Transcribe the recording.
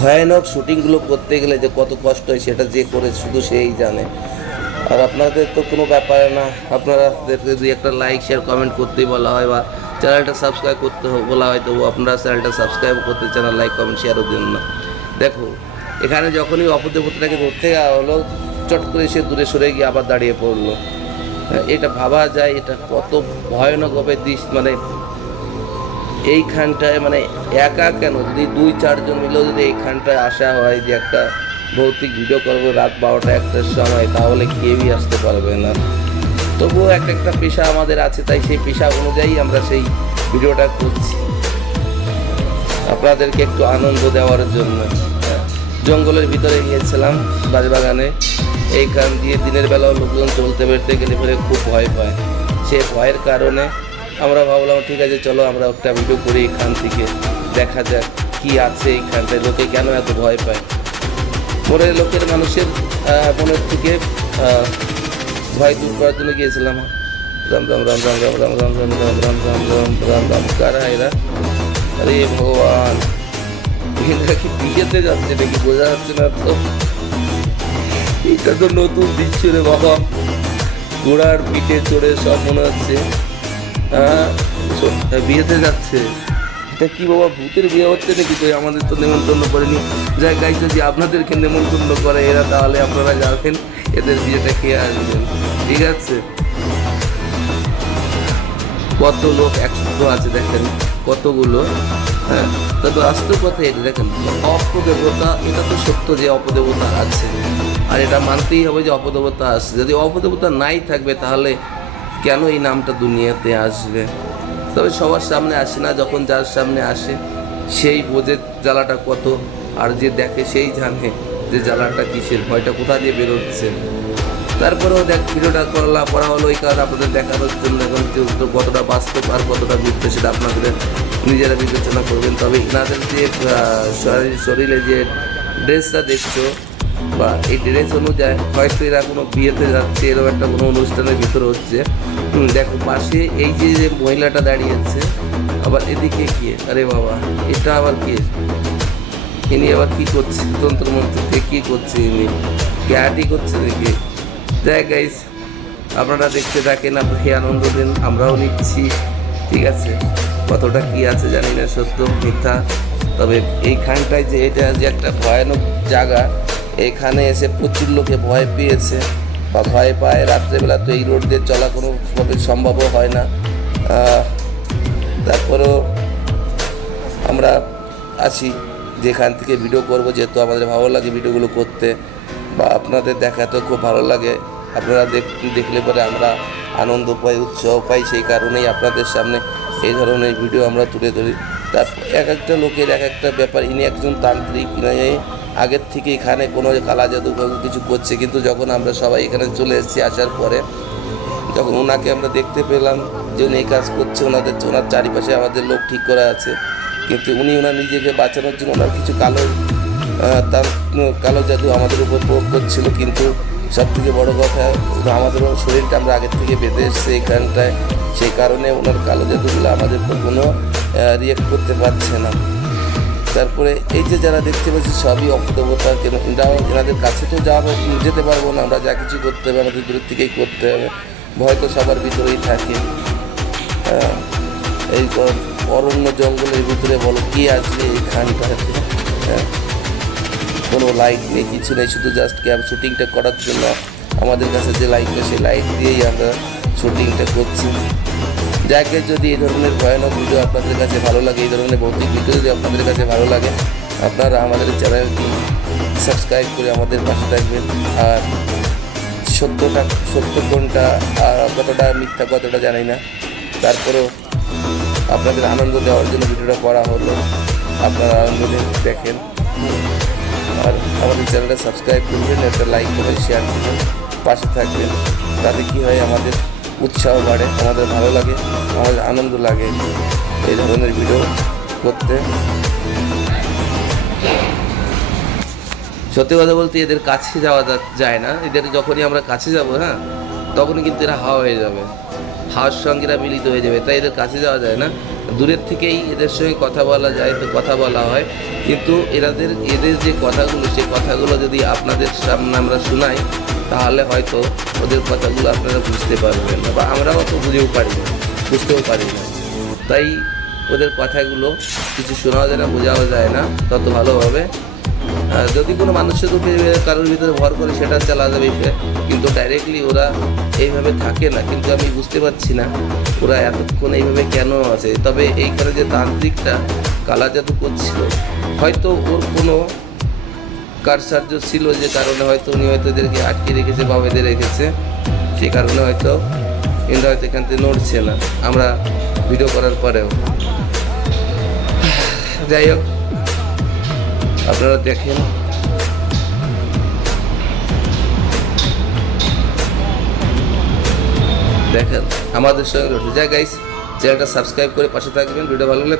ভয়ানক শুটিংগুলো করতে গেলে যে কত কষ্ট হয় সেটা যে করে শুধু সেই জানে। আর আপনাদের তো কোনো ব্যাপার না, আপনারা যদি একটা লাইক শেয়ার কমেন্ট করতেই বলা হয় বা চ্যানেলটা সাবস্ক্রাইব করতে বলা হয়, তবু আপনারা চ্যানেলটা সাবস্ক্রাইব করতে চান, লাইক কমেন্ট শেয়ারও দেন না। দেখো এখানে যখনই অপদেবতাটাকে ধরতে যাওয়া হলো, চট করে সে দূরে সরে গিয়ে আবার দাঁড়িয়ে পড়লো। এটা ভাবা যায় এটা কত ভয়ানক হবে দৃশ্য। মানে এইখানটায় মানে একা কেন, যদি 2-4 জন মিলেও যদি এইখানটায় আসা হয় যে একটা ভৌতিক ভিডিও করবো রাত 12টা-1টার সময়, তাহলে কেউই আসতে পারবে না। তবুও একটা পেশা আমাদের আছে, তাই সেই পেশা অনুযায়ী আমরা সেই ভিডিওটা করছি আপনাদেরকে একটু আনন্দ দেওয়ার জন্য। জঙ্গলের ভিতরে গিয়েছিলাম বাঁশবাগানে, এইখান দিয়ে দিনের বেলাও লোকজন চলতে বেরতে গেলে পরে খুব ভয় পায়। সে ভয়ের কারণে আমরা ভাবলাম ঠিক আছে চলো আমরা একটা ভিডিও করি, এখান থেকে দেখা যাক কি আছে এইখানটায়, লোকে কেন এত ভয় পায়। লোকের মানুষের মনের থেকে ভয় দূর করার জন্য গিয়েছিলাম। রাম রাম রাম রাম রাম রাম রাম রাম রাম রাম রাম রাম রাম রাম কারা এরা? আরে ভগবান, এরা কি বিয়েতে যাচ্ছে নাকি বোঝা যাচ্ছে না তো। এটা তো নতুন দৃশ্য রে বাবা, ঘোড়ার পিঠে চড়ে সব মনে হচ্ছে বিয়েতে যাচ্ছে। এটা কি বাবা ভূতের বিয়ে হচ্ছে নাকি? তো আমাদের তো নেমন্তন্ন করেনি। যাই গাই যদি আপনাদেরকে নেমন্তন্ন করে এরা, তাহলে আপনারা যাবেন এদের বিয়েটা খেয়ে আসবেন, ঠিক আছে? কত লোক একসাথে আছে দেখেন, কতগুলো। হ্যাঁ, তবে বাস্তব কথা এটা দেখেন, অপদেবতা, এটা তো সত্য যে অপদেবতা আছে, আর এটা মানতেই হবে যে অপদেবতা আছে। যদি অপদেবতা নাই থাকবে তাহলে কেন এই নামটা দুনিয়াতে আসবে? তবে সবার সামনে আসে না, যখন যার সামনে আসে সেই বোঝে জ্বালাটা কত, আর যে দেখে সেই জানে যে জ্বালাটা কিসের, ভয়টা কোথা দিয়ে বেরোচ্ছে। তারপরেও ভিডিওটা করা হলো এই কারণে আপনাদের দেখানোর জন্য। এখন কতটা বাস্তব আর কতটা মিথ্যে সেটা আপনাদের নিজেরা বিবেচনা করবেন। তবে এনাদের যে শরীরে যে ড্রেসটা দেখছো, বা এই ড্রেস অনুযায়ী হয়তো এরা কোনো বিয়েতে যাচ্ছে, এরকম একটা কোনো অনুষ্ঠানের ভিতরে হচ্ছে। দেখো পাশে এই যে মহিলাটা দাঁড়িয়েছে, আবার এদিকে কি, আরে বাবা এটা আবার কে? ইনি আবার কী করছে? তন্ত্রমন্ত্রকে কী করছে? ইনি ক্যাটি করছে নাকি? যাই গাইস, আপনারা দেখতে থাকেন, আপনাকে আনন্দ দিন, আমরাও নিচ্ছি, ঠিক আছে? কতটা কি আছে জানি না, সত্য মিথ্যা। তবে এইখানটায় যে এটা যে একটা ভয়ানক জায়গা, এখানে এসে প্রচুর লোকে ভয় পেয়েছে বা ভয় পায়। রাত্রেবেলা তো এই রোড দিয়ে চলা কোনোভাবে সম্ভবও হয় না। তারপরেও আমরা আসি যেখান থেকে ভিডিও করব, যেহেতু আমাদের ভালো লাগে ভিডিওগুলো করতে বা আপনাদের দেখাতেও খুব ভালো লাগে। আপনারা দেখলে পরে আমরা আনন্দ পাই, উৎসাহ পাই, সেই কারণেই আপনাদের সামনে এই ধরনের ভিডিও আমরা তুলে ধরি। তারপর একটা লোকের একটা ব্যাপার, ইনি একজন তান্ত্রিক, আগের থেকে এখানে কোনো কালা জাদু কিছু করছে, কিন্তু যখন আমরা সবাই এখানে চলে এসেছি আসার পরে, যখন ওনাকে আমরা দেখতে পেলাম যে উনি এই কাজ করছে, ওনার চারিপাশে আমাদের লোক ঠিক করা আছে, কিন্তু উনি ওনার নিজেকে বাঁচানোর জন্য ওনার কিছু কালো জাদু আমাদের উপর প্রয়োগ করছিল। কিন্তু সব থেকে বড়ো কথা, আমাদের শরীরটা আমরা আগের থেকে বেঁধে এসছে এখানটায়, সেই কারণে ওনার কালো জাদুগুলো আমাদের উপর কোনো রিয়েক্ট করতে পারছে না। তারপরে এই যে যারা দেখতে পাচ্ছি সবই অপদেবতা, এনাদের কাছে তো যেতে পারবো না, আমরা যা কিছু করতে হবে আমাদের দূরের থেকেই করতে হবে। ভয় তো সবার ভিতরেই থাকে। এই অরণ্য জঙ্গলের ভিতরে বলো কি আসবে এইখানটাতে? কোনো লাইট নেই, কিছু নেই, শুধু জাস্ট শুটিংটা করার জন্য আমাদের কাছে যে লাইটটা, সেই লাইট দিয়েই আমরা শুটিংটা করছি। যাকে যদি এই ধরনের ভয়ানক ভিডিও আপনাদের কাছে ভালো লাগে, এই ধরনের ভৌতিক ভিডিও যদি আপনাদের কাছে ভালো লাগে, আপনারা আমাদের চ্যানেলটি সাবস্ক্রাইব করে আমাদের পাশে থাকবেন। আর সত্য কোনটা আর কতটা মিথ্যা কতটা জানি না, তারপরেও আপনাদের আনন্দ দেওয়ার জন্য ভিডিওটা করা হলো। আপনারা আনন্দ দেখেন, আর আমাদের চ্যানেলটা সাবস্ক্রাইব করবেন, একটা লাইক করবেন, শেয়ার করবেন, পাশে থাকবেন। তাতে কী হয়, আমাদের উৎসাহ বাড়ে, আমাদের ভালো লাগে, আমাদের আনন্দ লাগে এই ধরনের ভিডিও করতে। সত্যি কথা বলতে এদের কাছে যাওয়া যায় না, এদের যখনই আমরা কাছে যাব, হ্যাঁ, তখনই কিন্তু এরা হাওয়া হয়ে যাবে, হাওয়ার সঙ্গে এরা মিলিত হয়ে যাবে, তাই এদের কাছে যাওয়া যায় না। দূরের থেকেই এদের সঙ্গে কথা বলা যায়, তো কথা বলা হয়, কিন্তু এদের যে কথাগুলো, সেই কথাগুলো যদি আপনাদের সামনে আমরা শোনাই, তাহলে হয়তো ওদের কথাগুলো আপনারা বুঝতে পারবেন না, বা আমরাও তো বুঝতেও পারি না। তাই ওদের কথাগুলো কিছু শোনাও যায় না, বোঝাও যায় না তত ভালোভাবে। যদি কোনো মানুষের উপরে কারোর ভিতরে ভর করে সেটা চালা যাবে, কিন্তু ডাইরেক্টলি ওরা এইভাবে থাকে না। কিন্তু আমি বুঝতে পারছি না ওরা এতক্ষণ এইভাবে কেন আছে। তবে এইখানে যে তান্ত্রিকটা কালা জাদু করছিল, হয়তো ওর কোনো কারসার্য ছিল, যে কারণে হয়তো উনি হয়তো এদেরকে আটকে রেখেছে বা বেঁধে রেখেছে, সেই কারণে হয়তো এরা হয়তো এখান থেকে নড়ছে না আমরা ভিডিও করার পরেও। যাই হোক, আপনারা দেখেন। আমাদের সঙ্গে রয়েছে। যা গাইস, চ্যানেলটা সাবস্ক্রাইব করে পাশে থাকবেন। ভিডিও ভালো লাগলে